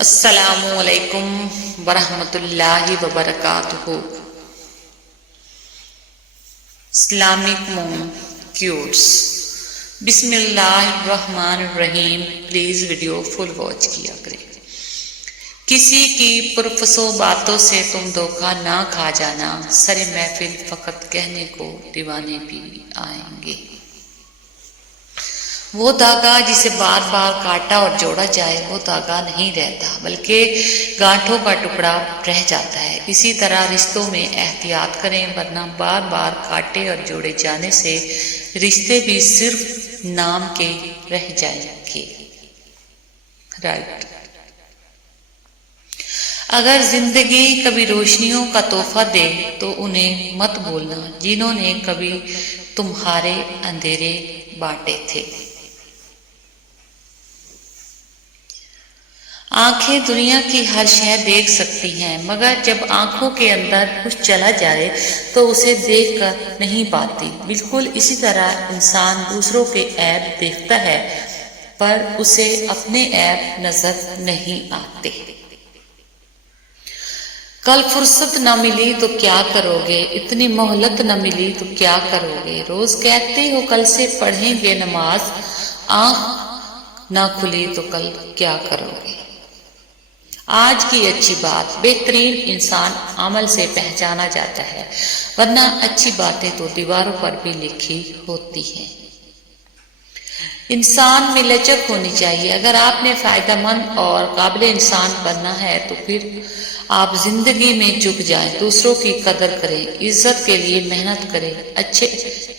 السلام علیکم ورحمۃ اللہ وبرکاتہ۔ اسلامک موم کیوٹس، بسم اللہ الرحمن الرحیم۔ پلیز ویڈیو فل واچ کیا کریں۔ کسی کی پرفسو باتوں سے تم دھوکہ نہ کھا جانا، سر محفل فقط کہنے کو دیوانے بھی آئیں گے۔ وہ دھاگا جسے بار بار کاٹا اور جوڑا جائے وہ دھاگا نہیں رہتا بلکہ گانٹھوں کا ٹکڑا رہ جاتا ہے۔ اسی طرح رشتوں میں احتیاط کریں، ورنہ بار بار کاٹے اور جوڑے جانے سے رشتے بھی صرف نام کے رہ جائیں گے۔ اگر زندگی کبھی روشنیوں کا تحفہ دے تو انہیں مت بھولنا جنہوں نے کبھی تمہارے اندھیرے بانٹے تھے۔ آنکھیں دنیا کی ہر شے دیکھ سکتی ہیں، مگر جب آنکھوں کے اندر کچھ چلا جائے تو اسے دیکھ کر نہیں پاتی۔ بالکل اسی طرح انسان دوسروں کے عیب دیکھتا ہے پر اسے اپنے عیب نظر نہیں آتے۔ کل فرصت نہ ملی تو کیا کرو گے، اتنی مہلت نہ ملی تو کیا کرو گے۔ روز کہتے ہو کل سے پڑھیں گے نماز، آنکھ نہ کھلی تو کل کیا کرو گے۔ آج کی اچھی بات، بہترین انسان عمل سے پہچانا جاتا ہے، ورنہ اچھی باتیں تو دیواروں پر بھی لکھی ہوتی ہیں۔ انسان میں لچک ہونی چاہیے۔ اگر آپ نے فائدہ مند اور قابل انسان بننا ہے تو پھر آپ زندگی میں جھک جائیں، دوسروں کی قدر کریں، عزت کے لیے محنت کریں، اچھے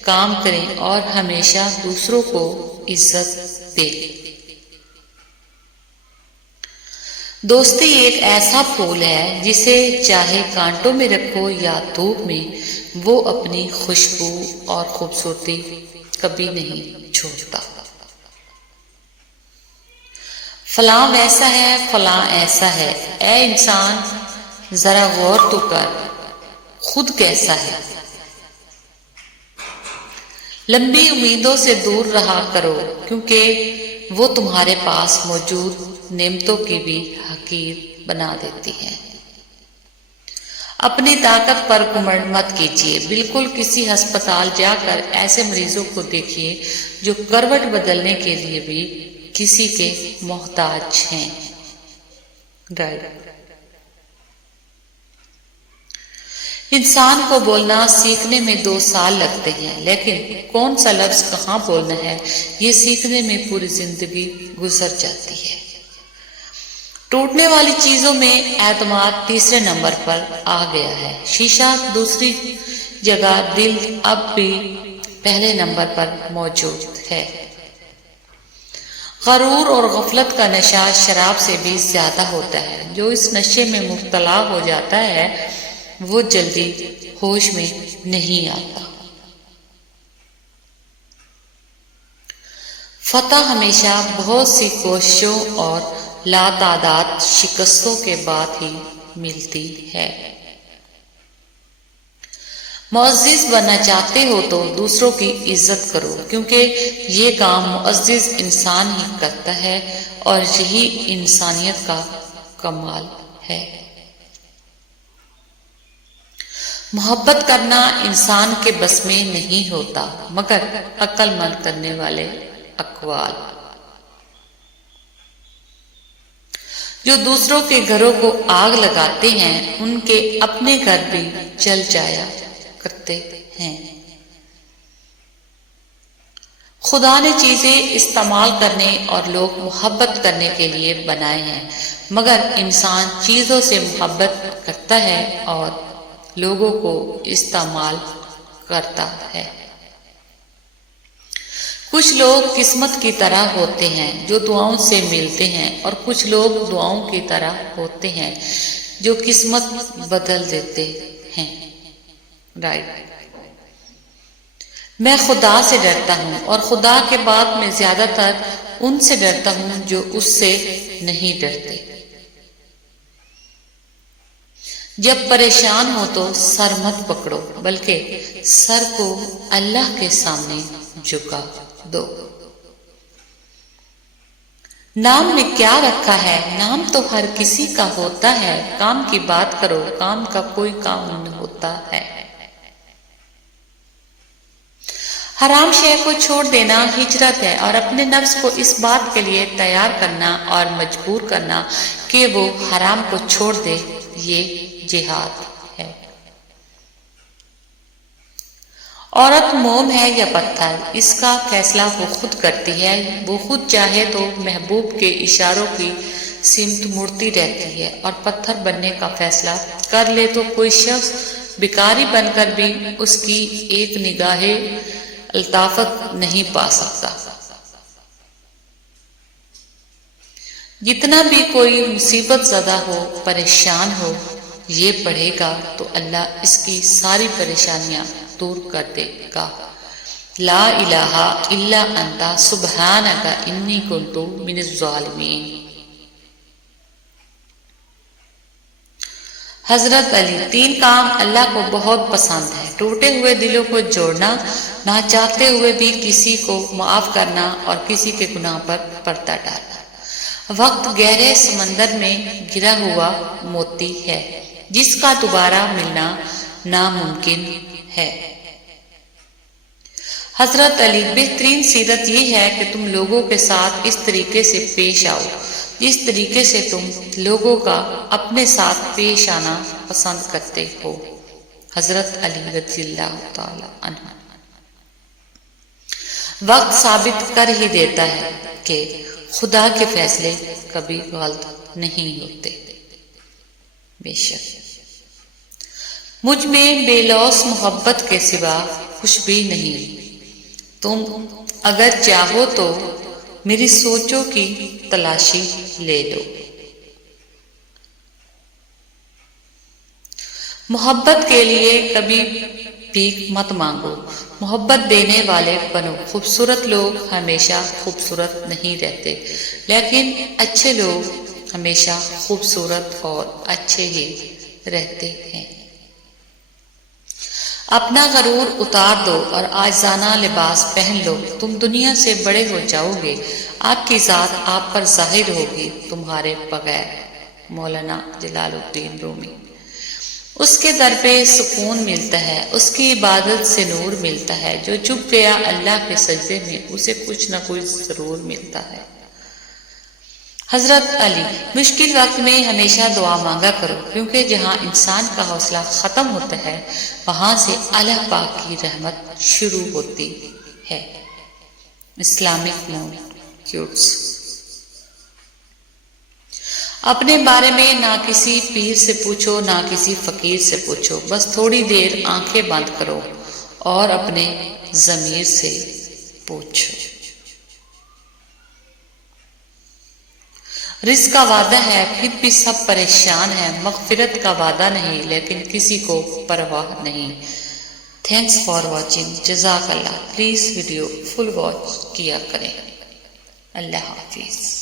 کام کریں اور ہمیشہ دوسروں کو عزت دیں۔ دوستی ایک ایسا پھول ہے جسے چاہے کانٹوں میں رکھو یا دھوپ میں، وہ اپنی خوشبو اور خوبصورتی کبھی نہیں چھوڑتا۔ فلاں ویسا ہے، فلاں ایسا ہے، اے انسان ذرا غور تو کر، خود کیسا ہے۔ لمبی امیدوں سے دور رہا کرو کیونکہ وہ تمہارے پاس موجود نعمتوں کی بھی حقیر بنا دیتی ہیں۔ اپنی طاقت پر گھمنڈ مت کیجیے۔ بالکل کسی ہسپتال جا کر ایسے مریضوں کو دیکھیے جو کروٹ بدلنے کے لیے بھی کسی کے محتاج ہیں۔ انسان کو بولنا سیکھنے میں 2 سال لگتے ہیں، لیکن کون سا لفظ کہاں بولنا ہے یہ سیکھنے میں پوری زندگی گزر جاتی ہے۔ ٹوٹنے والی چیزوں میں اعتماد تیسرے نمبر پر آ گیا ہے۔ شیشہ دوسری جگہ، دل اب بھی پہلے نمبر پر موجود ہے۔ غرور اور غفلت کا نشہ شراب سے بھی زیادہ ہوتا ہے۔ جو اس نشے میں مبتلا ہو جاتا ہے وہ جلدی ہوش میں نہیں آتا۔ فتح ہمیشہ بہت سی کوششوں اور لاتعداد شکستوں کے بعد ہی ملتی ہے۔ معزز بننا چاہتے ہو تو دوسروں کی عزت کرو، کیونکہ یہ کام معزز انسان ہی کرتا ہے اور یہی انسانیت کا کمال ہے۔ محبت کرنا انسان کے بس میں نہیں ہوتا مگر عقل مند کرنے والے اقوال۔ جو دوسروں کے گھروں کو آگ لگاتے ہیں ان کے اپنے گھر بھی جل جایا کرتے ہیں۔ خدا نے چیزیں استعمال کرنے اور لوگ محبت کرنے کے لیے بنائے ہیں، مگر انسان چیزوں سے محبت کرتا ہے اور لوگوں کو استعمال کرتا ہے۔ کچھ لوگ قسمت کی طرح ہوتے ہیں جو دعاؤں سے ملتے ہیں، اور کچھ لوگ دعاؤں کی طرح ہوتے ہیں جو قسمت بدل دیتے ہیں۔ میں خدا سے ڈرتا ہوں اور خدا کے بعد میں زیادہ تر ان سے ڈرتا ہوں جو اس سے نہیں ڈرتے۔ جب پریشان ہو تو سر مت پکڑو بلکہ سر کو اللہ کے سامنے جھکا دو۔ نام میں کیا رکھا ہے؟ نام تو ہر کسی کا ہوتا ہے، کام کی بات کرو، کام کا کوئی کام نہیں ہوتا ہے۔ حرام شے کو چھوڑ دینا ہجرت ہے، اور اپنے نفس کو اس بات کے لیے تیار کرنا اور مجبور کرنا کہ وہ حرام کو چھوڑ دے، یہ جہاد ہے۔ عورت موم ہے یا پتھر، اس کا فیصلہ وہ خود کرتی ہے، وہ خود چاہے تو محبوب کے اشاروں کی سمت مڑتی رہتی ہے، اور پتھر بننے کا فیصلہ کر لے تو کوئی شخص بھکاری بن کر بھی اس کی ایک نگاہ الطافت نہیں پا سکتا۔ جتنا بھی کوئی مصیبت زدہ ہو، پریشان ہو، یہ پڑھے گا تو اللہ اس کی ساری پریشانیاں دور کر دے گا۔ لا الہ الا انت سبحانک انی کنت من الظالمین۔ حضرت علی، تین کام اللہ کو بہت پسند ہے: ٹوٹے ہوئے دلوں کو جوڑنا، نہ چاہتے ہوئے بھی کسی کو معاف کرنا، اور کسی کے گناہ پر پردہ ڈالنا۔ وقت گہرے سمندر میں گرا ہوا موتی ہے جس کا دوبارہ ملنا ناممکن ہے۔ حضرت علی، بہترین سیرت یہ ہے کہ تم لوگوں کے ساتھ اس طریقے سے پیش آؤ جس طریقے سے تم لوگوں کا اپنے ساتھ پیش آنا پسند کرتے ہو۔ حضرت علی رضی اللہ تعالی عنہ۔ وقت ثابت کر ہی دیتا ہے کہ خدا کے فیصلے کبھی غلط نہیں ہوتے۔ بے شک مجھ میں بے لوث محبت کے سوا کچھ بھی نہیں۔ تم اگر چاہو تو میری سوچوں کی تلاشی لے لو۔ محبت کے لیے کبھی بھیک مت مانگو، محبت دینے والے بنو۔ خوبصورت لوگ ہمیشہ خوبصورت نہیں رہتے، لیکن اچھے لوگ ہمیشہ خوبصورت اور اچھے ہی رہتے ہیں۔ اپنا غرور اتار دو اور عاجزانہ لباس پہن لو، تم دنیا سے بڑے ہو جاؤ گے، آپ کی ذات آپ پر ظاہر ہوگی تمہارے بغیر۔ مولانا جلال الدین رومی۔ اس کے در پہ سکون ملتا ہے، اس کی عبادت سے نور ملتا ہے، جو جھک گیا اللہ کے سجدے میں اسے کچھ نہ کچھ ضرور ملتا ہے۔ حضرت علی، مشکل وقت میں ہمیشہ دعا مانگا کرو، کیونکہ جہاں انسان کا حوصلہ ختم ہوتا ہے وہاں سے اللہ پاک کی رحمت شروع ہوتی ہے۔ اسلامک مون کیوٹس۔ اپنے بارے میں نہ کسی پیر سے پوچھو نہ کسی فقیر سے پوچھو، بس تھوڑی دیر آنکھیں بند کرو اور اپنے ضمیر سے پوچھو۔ رزق کا وعدہ ہے پھر بھی سب پریشان ہیں، مغفرت کا وعدہ نہیں لیکن کسی کو پرواہ نہیں۔ تھینکس فار واچنگ، جزاک اللہ۔ پلیز ویڈیو فل واچ کیا کریں۔ اللہ حافظ۔